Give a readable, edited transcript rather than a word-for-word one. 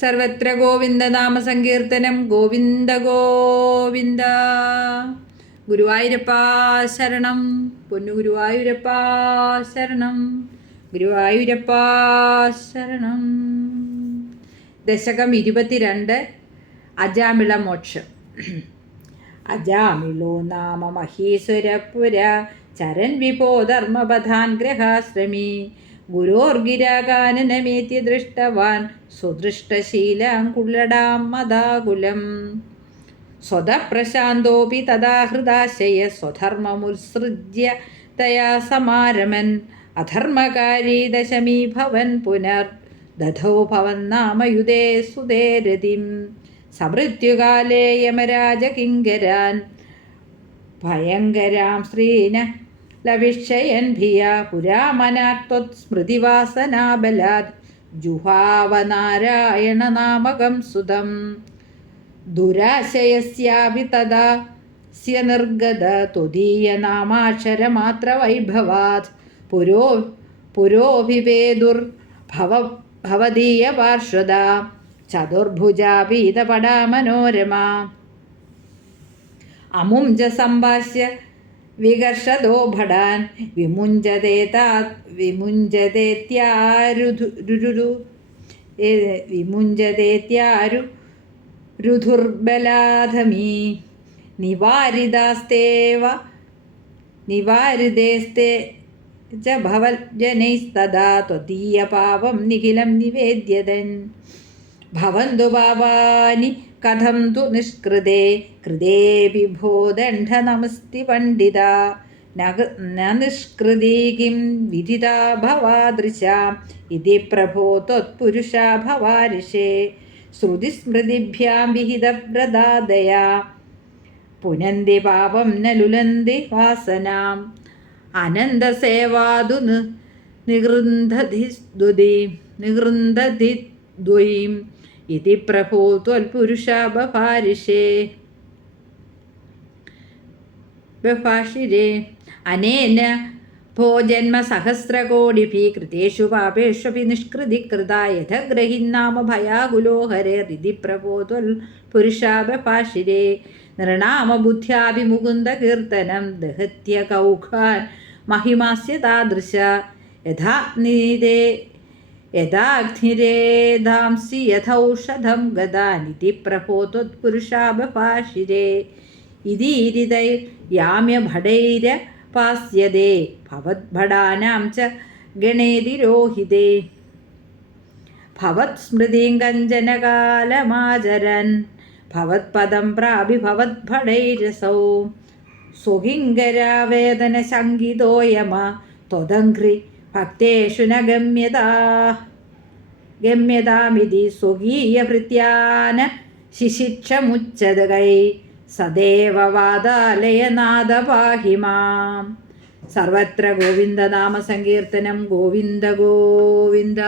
സർവത്ര ഗോവിന്ദനാമസങ്കീർത്തനം. ഗോവിന്ദ ഗോവിന്ദ. ഗുരുവായൂരപ്പാ ശരണം. പൊന്നു ഗുരുവായൂരപ്പാ ശരണം. ഗുരുവായൂരപ്പാ ശരണം. ദശകം 22. അജാമിള മോക്ഷം. അജാമിളോ നാമ മഹീശ്വരപുര ചരൻ വിപോ ധർമ്മപഥാൻ ഗ്രഹാശ്രമി ഗുരോർഗിരാകാനനമേത്യ ദൃഷ്ടവാൻ സുദൃഷ്ടശീലാം കുള്ളടാം മദാകുലം സ്വതപ്രശാന്തോപി തഥാ ഹൃദാശയ സ്വധർമ്മമുത്സൃജ്യ തയാ സമാരമൻ അധർമ്മകാരീ ദശമീ ഭവൻ പുനർ ദധോ ഭവൻ നാമയുധേ സുതേരതിം സമൃത്യുകാലേ യമരാജകിങ്കരാൻ ഭയങ്കരാം ശ്രീന ലവിഷയൻ ഭിയാ പുരാമനാത്വത് സ്മൃതിവാസനാബലാത് ജുഹാവനാരായണ നാമകം സുതം ദുരാശയസ്യാപി തദാ സ്യ നിർഗത ത്വദീയനാമാക്ഷരമാത്രവൈഭവാത് പുരോഭിവേദുർ ഭവദീയ പാർശ്വദ ചതുർഭുജാ പീതപടാ മനോരമാ അമും ച സംഭാഷ്യ വികർഷദോ ഭടാൻ വിമുഞ്ചതേത്യാരുരുധുർബലാധമീ നിവാരിതേസ്തേ ച ഭവജനൈസ്തദാ ത്വദീയപാപം നിഖിലം നിവേദ്യതൻ ഭവന്തു പാപാനി കഥം തു നിഷ്കൃതേ കൃതേപി ഭോ ദണ്ഡ നമസ്തി പണ്ഡിത ന നിഷ്കൃതി കിം വിദിതാ ഭവാദൃശാം ഇതി പ്രഭോ ത്വത്പുരുഷാ ഭവാരിഷേ ശ്രുതിസ്മൃതിഭ്യാം വിഹിതവ്രതാദയാ പുനന്തി പാപം ന ലുലന്തി വാസനാം അനന്തസേവാതു നിഗൃന്ധതി ദ്വയീം ഇതി പ്രഭോ ത്വൽപുരുഷാ ബഭാഷിരേ അനേന ഭോജന്മസഹസ്രകോടിഭിः കൃതേഷു പാപേഷ്വപി നിഷ്കൃതി കൃതാ യഥഗ്രഹിന്നാമ ഭയാകുലോ ഹരേരിതി പ്രഭോ ത്വൽപുരുഷാ ബഭാഷിരേ നൃണാമബുദ്ധ്യാഭിമുകുന്ദകീർത്തനം ദഹത്യകൗഖാൻ മഹിമാസ്യ താദൃശ യഥാഗ്നിരേധാംസി യഥൗഷധം ഗദാനിതി പ്രഭോ ത്വത്പുരുഷാ ബഭാഷിരേ ഇതീരിതൈര്യാമ്യഭടൈരപാസ്യതേ ഭവദ്ഭടാനാം ച ഗണേതിരോഹിതേ ഭവത്സ്മൃതിം കഞ്ചനകാലമാചരൻ ഭവത്പദം പ്രാഭിഭവദ്ഭടൈരസൗ സ്വകിങ്കരാവേദന ശങ്കിതോയമ ത്വദംഘ്രി ഭക്തേഷു ന ഗമ്യതാമിതി സ്വകീയഭൃത്യാന ശിശിക്ഷമുച്ചതകൈ സദേവ വാതാലയനാഥ പാഹി മാം. സർവത്ര ഗോവിന്ദനാമസങ്കീർത്തനം. ഗോവിന്ദ ഗോവിന്ദ.